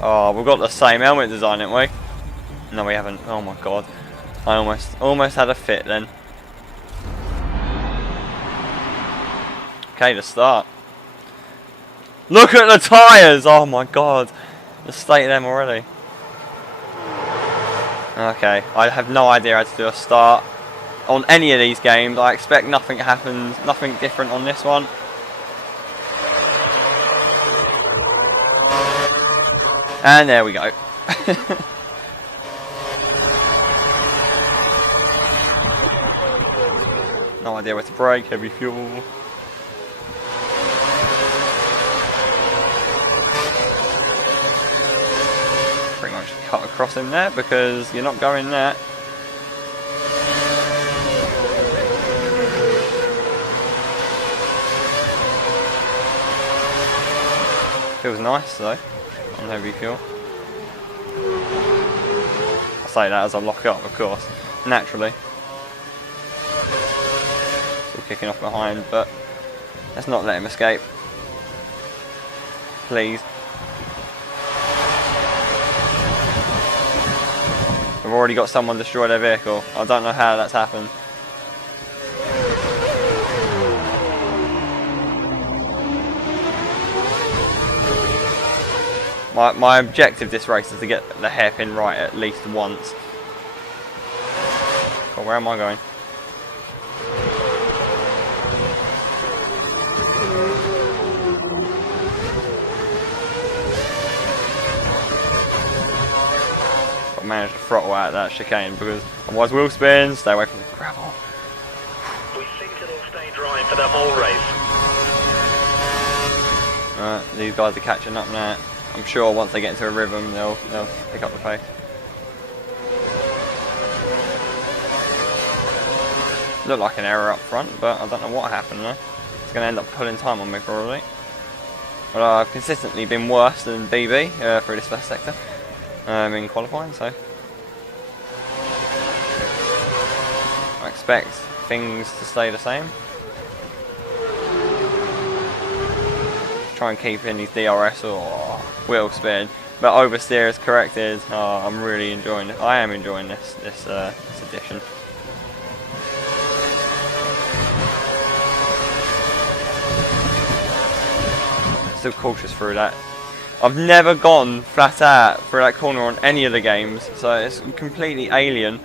Oh, we've got the same helmet design, haven't we? No, we haven't. Oh my god. I almost had a fit then. Okay, to start. Look at the tyres! Oh my god. The state of them already. Okay, I have no idea how to do a start on any of these games. I expect nothing happens, nothing different on this one. And there we go. No idea where to brake, heavy fuel. Pretty much cut across him there because you're not going there. Feels nice though, on heavy fuel. I say that as I lock up, of course, naturally. Still kicking off behind, but let's not let him escape. Please. I've already got someone destroy their vehicle. I don't know how that's happened. My objective this race is to get the hairpin right at least once. But where am I going? Got to manage to throttle out that chicane because otherwise wheel spin, stay away from the gravel. We think it'll stay dry for the whole race. Alright, these guys are catching up now. I'm sure once they get into a rhythm, they'll pick up the pace. Looked like an error up front, but I don't know what happened there. It's going to end up pulling time on me probably. But I've consistently been worse than BB through this first sector in qualifying, so I expect things to stay the same. Try and keep in these DRS or wheel spin, but oversteer is corrected. Oh, I'm really enjoying it. I am enjoying this edition. Still cautious through that. I've never gone flat out through that corner on any of the games, so it's completely alien.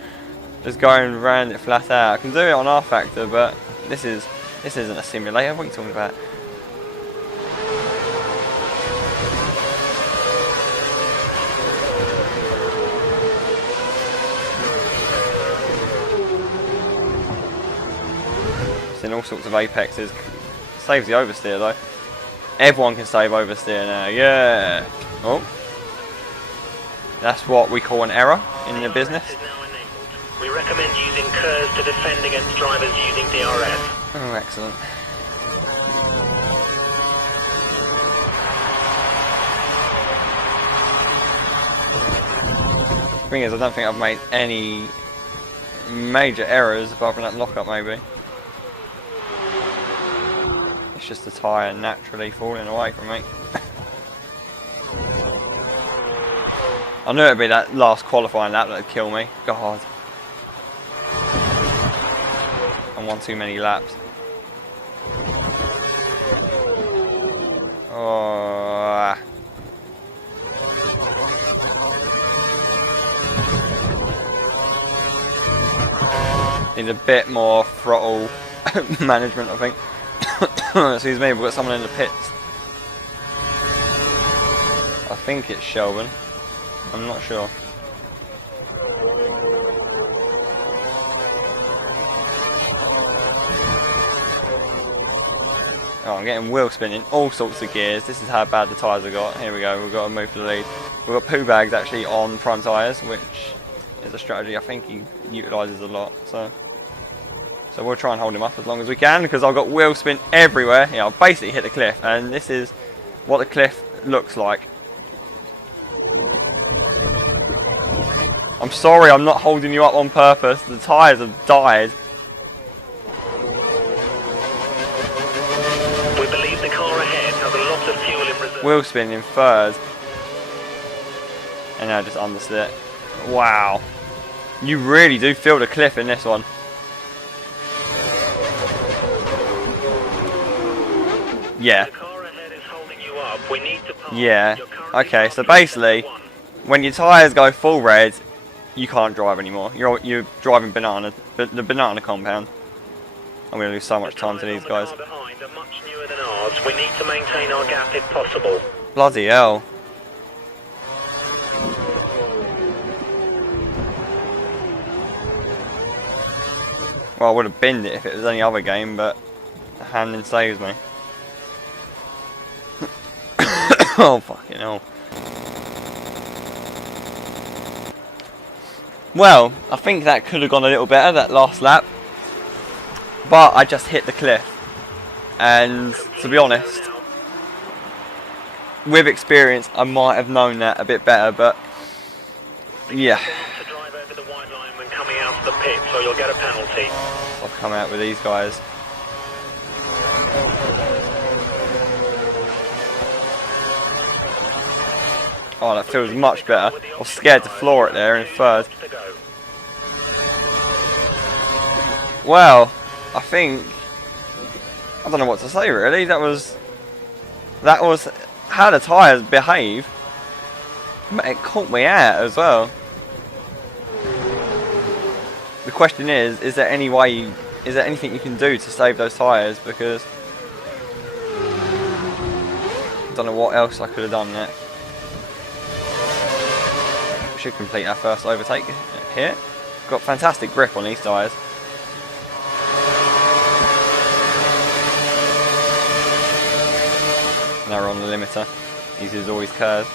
Just going around it flat out. I can do it on R Factor, but this isn't a simulator. What are you talking about? In all sorts of apexes. Saves the oversteer though. Everyone can save oversteer now, yeah. Oh. That's what we call an error in the business. We recommend using curves to defend against drivers using DRS. Oh, excellent. The thing is, I don't think I've made any major errors apart from that lockup maybe. It's just the tyre naturally falling away from me. I knew it'd be that last qualifying lap that'd kill me. God. And one too many laps. Oh. Need a bit more throttle management, I think. Excuse me, we've got someone in the pits. I think it's Shelburne. I'm not sure. Oh, I'm getting wheel spinning, all sorts of gears. This is how bad the tyres have got. Here we go, we've got to move to the lead. We've got poo bags actually on prime tyres, which is a strategy I think he utilises a lot. So we'll try and hold him up as long as we can because I've got wheel spin everywhere. Yeah, I've basically hit the cliff, and this is what the cliff looks like. I'm sorry, I'm not holding you up on purpose. The tyres have died. We believe the car ahead has a lot of fuel in reserve. Wheel spin in third. And now just underslit. Wow. You really do feel the cliff in this one. Yeah. Yeah. Okay, so basically, when your tyres go full red, you can't drive anymore. You're driving the banana compound. I'm going to lose so much time to these guys. We need to maintain our gap if possible. Bloody hell. Well, I would have binned it if it was any other game, but handling saves me. Oh, fucking hell. Well, I think that could have gone a little better, that last lap. But I just hit the cliff. And, to be honest, with experience, I might have known that a bit better, but yeah. Coming out of the pit, so you'll get a penalty. I've come out with these guys. Oh, that feels much better. I was scared to floor it there in third. Well, I think I don't know what to say really. That was how the tyres behave. It caught me out as well. The question is there any way, is there anything you can do to save those tyres? Because I don't know what else I could have done yet. We should complete our first overtake here. Got fantastic grip on these tyres. Now we're on the limiter. Easy as always curves.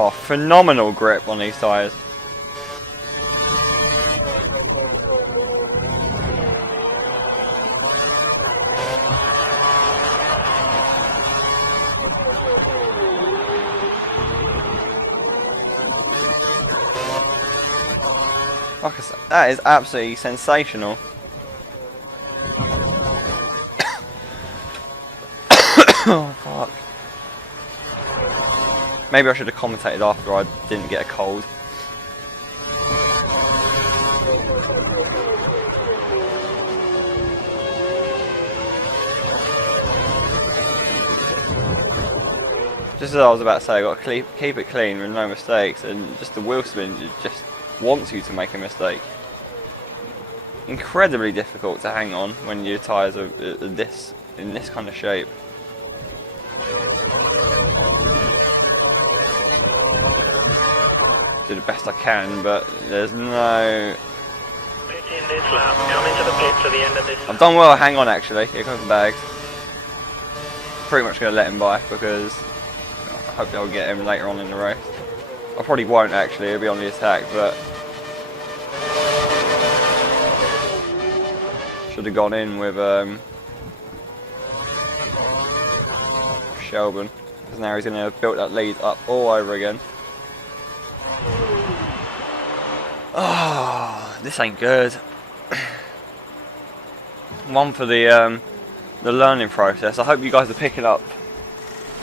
Oh, phenomenal grip on these tyres. Like I said, that is absolutely sensational. Oh, fuck. Maybe I should have commentated after I didn't get a cold. Just as I was about to say, I got to keep it clean with no mistakes, and just the wheel spin just wants you to make a mistake. Incredibly difficult to hang on when your tyres are in this kind of shape. Do the best I can, but there's no. Pit in this lap. Come into the pit to the end of this. I've done well. Hang on, actually. Here comes the bags. Pretty much going to let him by because I hope I'll get him later on in the race. I probably won't actually. He'll be on the attack, but should have gone in with Shelburne, because now he's going to have built that lead up all over again. Oh, this ain't good. One for the learning process. I hope you guys are picking up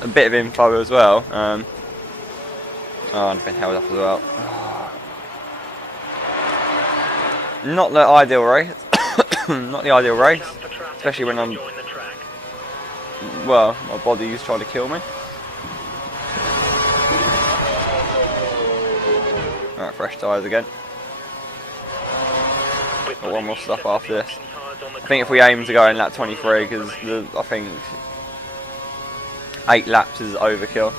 a bit of info as well. Oh, I've been held up as well. Not the ideal race. Not the ideal race, especially when I'm. Well, my body's trying to kill me. Alright, fresh tyres again. Got one more stuff after this. I think if we aim to go in lap 23, because I think 8 laps is overkill.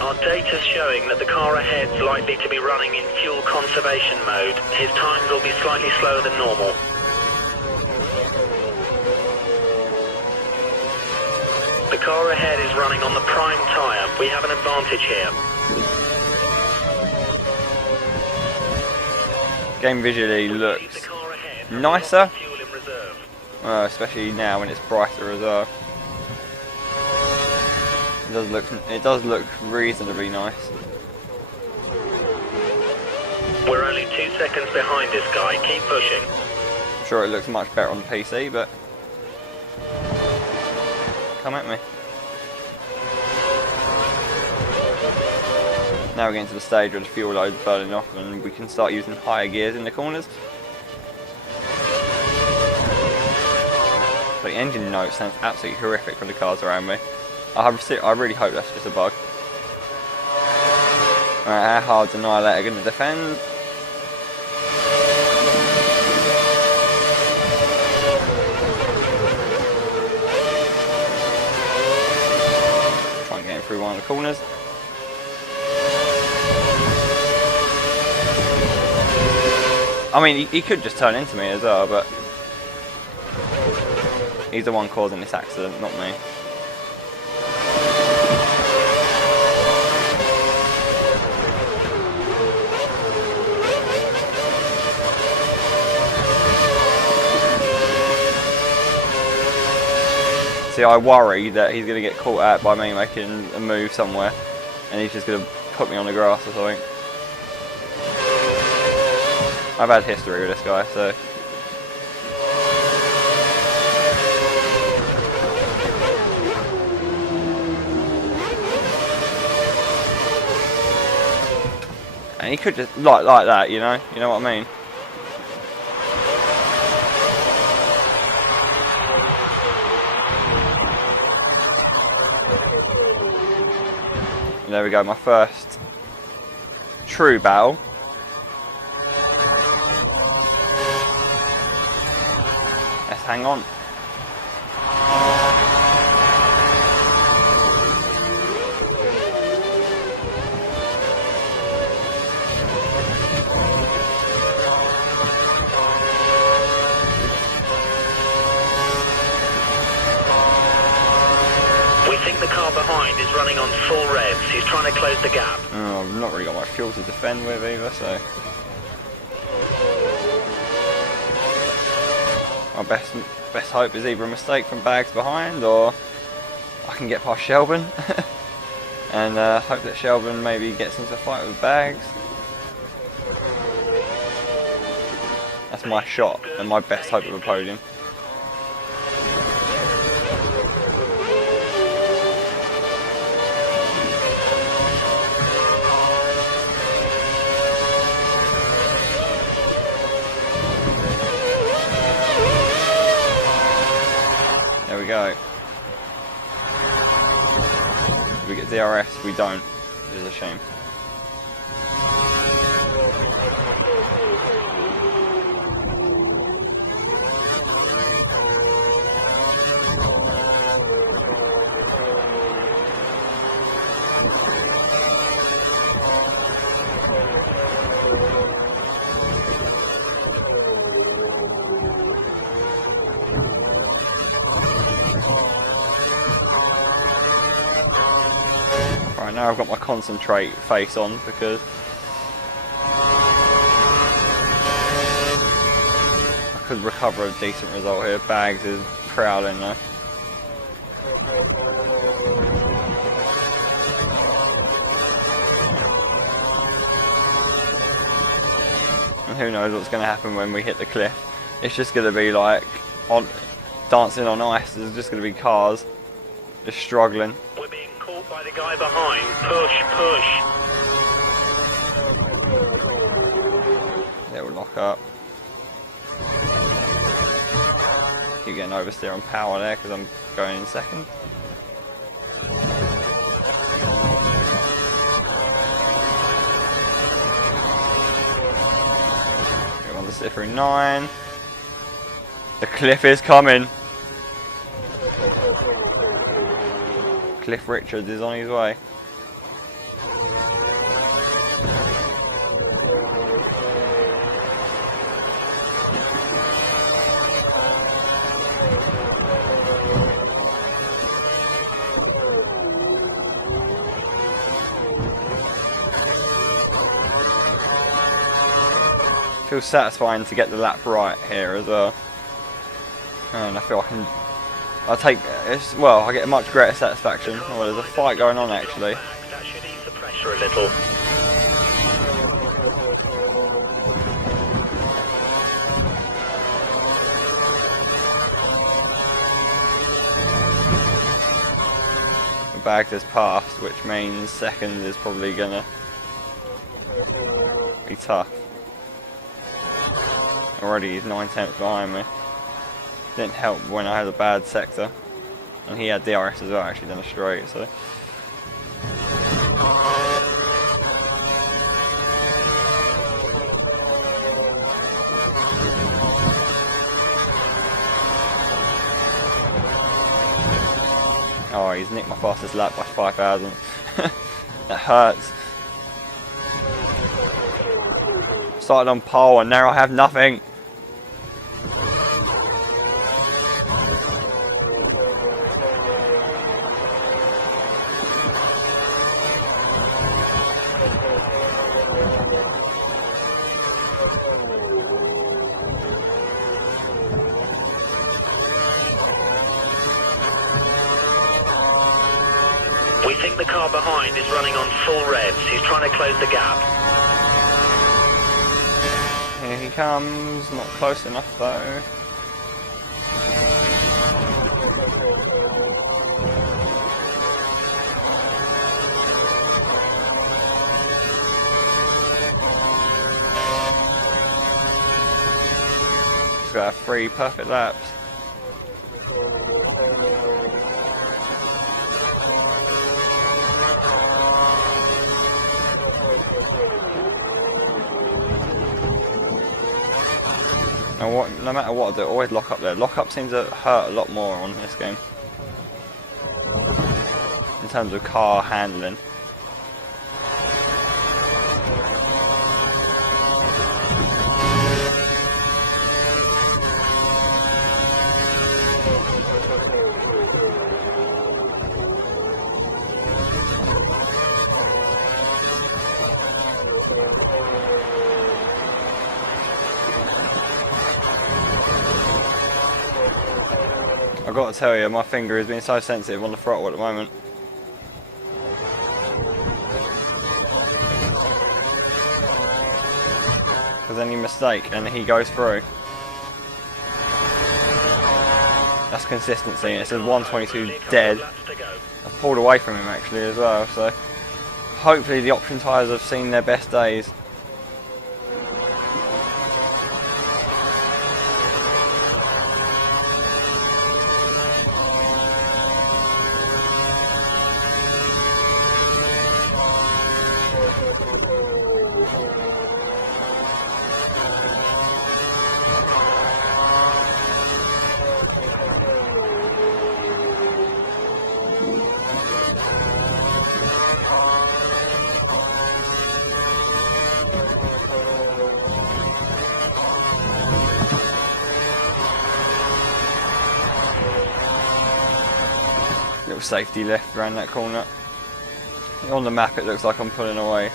Our data's showing that the car ahead's likely to be running in fuel conservation mode. His times will be slightly slower than normal. The car ahead is running on the prime tyre. We have an advantage here. Game visually looks nicer, especially now when it's brighter as well. It does look reasonably nice. We're only 2 seconds behind this guy. Keep pushing. I'm sure it looks much better on the PC, but come at me. Now we're getting to the stage where the fuel load's burning off and we can start using higher gears in the corners. The engine note sounds absolutely horrific from the cars around me. I really hope that's just a bug. Alright, how hard's Annihilator going to defend? Try and get him through one of the corners. I mean, he could just turn into me as well, but he's the one causing this accident, not me. See, I worry that he's going to get caught out by me making a move somewhere and he's just going to put me on the grass or something. I've had history with this guy, so... And he could just, like that, you know what I mean? And there we go, my first true battle. Let's hang on. We think the car behind is running on full revs. He's trying to close the gap. Oh, I've not really got much fuel to defend with either, so... My best hope is either a mistake from Bags behind, or I can get past Shelburne and hope that Shelburne maybe gets into a fight with Bags. That's my shot and my best hope of a podium. There we go. Do we get DRS? We don't, which is a shame. Right, now I've got my concentrate face on because I could recover a decent result here. Bags is prowling though. And who knows what's going to happen when we hit the cliff. It's just going to be like dancing on ice. There's just going to be cars just struggling. We're being caught by the guy behind. Push, push. It will lock up. Keep getting oversteer on power there because I'm going in second. Go on to sit through 9. The cliff is coming. Cliff Richards is on his way. Feels satisfying to get the lap right here as well. And I feel I can. I get a much greater satisfaction. Oh, there's a fight going on actually. That should ease the pressure a little. The bag has passed, which means second is probably gonna be tough. Already he's 9/10 behind me. Didn't help when I had a bad sector. And he had DRS as well, actually done a straight, so. Oh, he's nicked my fastest lap by 5,000. That hurts. Started on pole and now I have nothing. We think the car behind is running on full revs. He's trying to close the gap. Here he comes, not close enough though. He's got 3 perfect laps. No matter what I do, always lock up there. Lock up seems to hurt a lot more on this game. In terms of car handling. I've got to tell you, my finger has been so sensitive on the throttle at the moment. Because any mistake and he goes through. That's consistency. It says 122 dead. I've pulled away from him actually as well, so hopefully the option tyres have seen their best days. Little safety left around that corner. On the map it looks like I'm pulling away.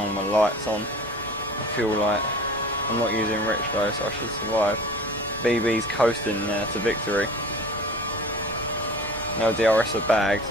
Oh, my light's on. Fuel light. I'm not using rich though, so I should survive. BB's coasting to victory. No DRS or bags.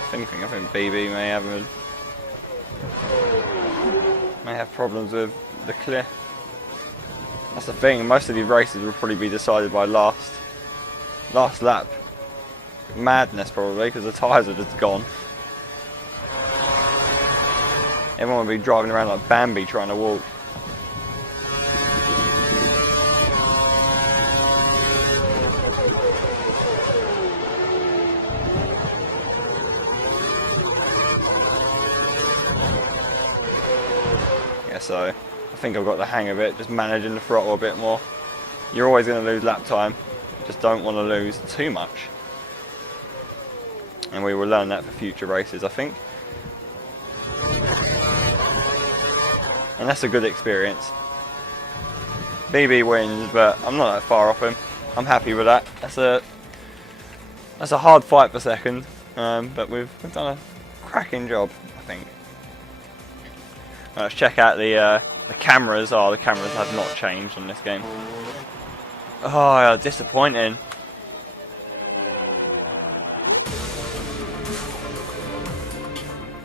If anything, I think BB may have problems with the cliff. That's the thing, most of these races will probably be decided by last lap. Madness probably, because the tyres are just gone. Everyone will be driving around like Bambi trying to walk. accelerator, so I think I've got the hang of it, just managing the throttle a bit more. You're always going to lose lap time, just don't want to lose too much. And we will learn that for future races, I think. And that's a good experience. BB wins, but I'm not that far off him. I'm happy with that. That's a hard fight for second, but we've done a cracking job, I think. Let's check out the cameras. Oh, the cameras have not changed on this game. Oh, disappointing.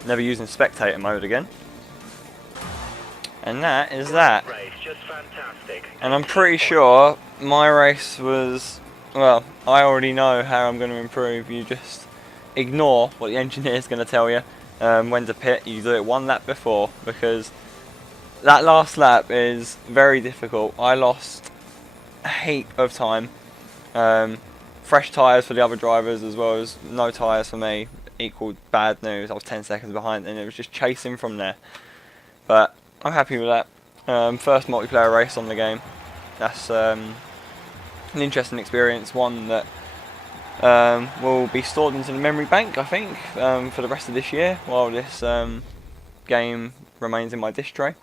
Never using spectator mode again. And that is that. Just fantastic. And I'm pretty sure my race was, well, I already know how I'm going to improve. You just ignore what the engineer's going to tell you when to pit. You do it one lap before, because that last lap is very difficult. I lost a heap of time. Fresh tyres for the other drivers as well as no tyres for me equaled bad news. I was 10 seconds behind and it was just chasing from there. But I'm happy with that. First multiplayer race on the game. That's an interesting experience, one that will be stored into the memory bank, I think, for the rest of this year while this game remains in my disk tray.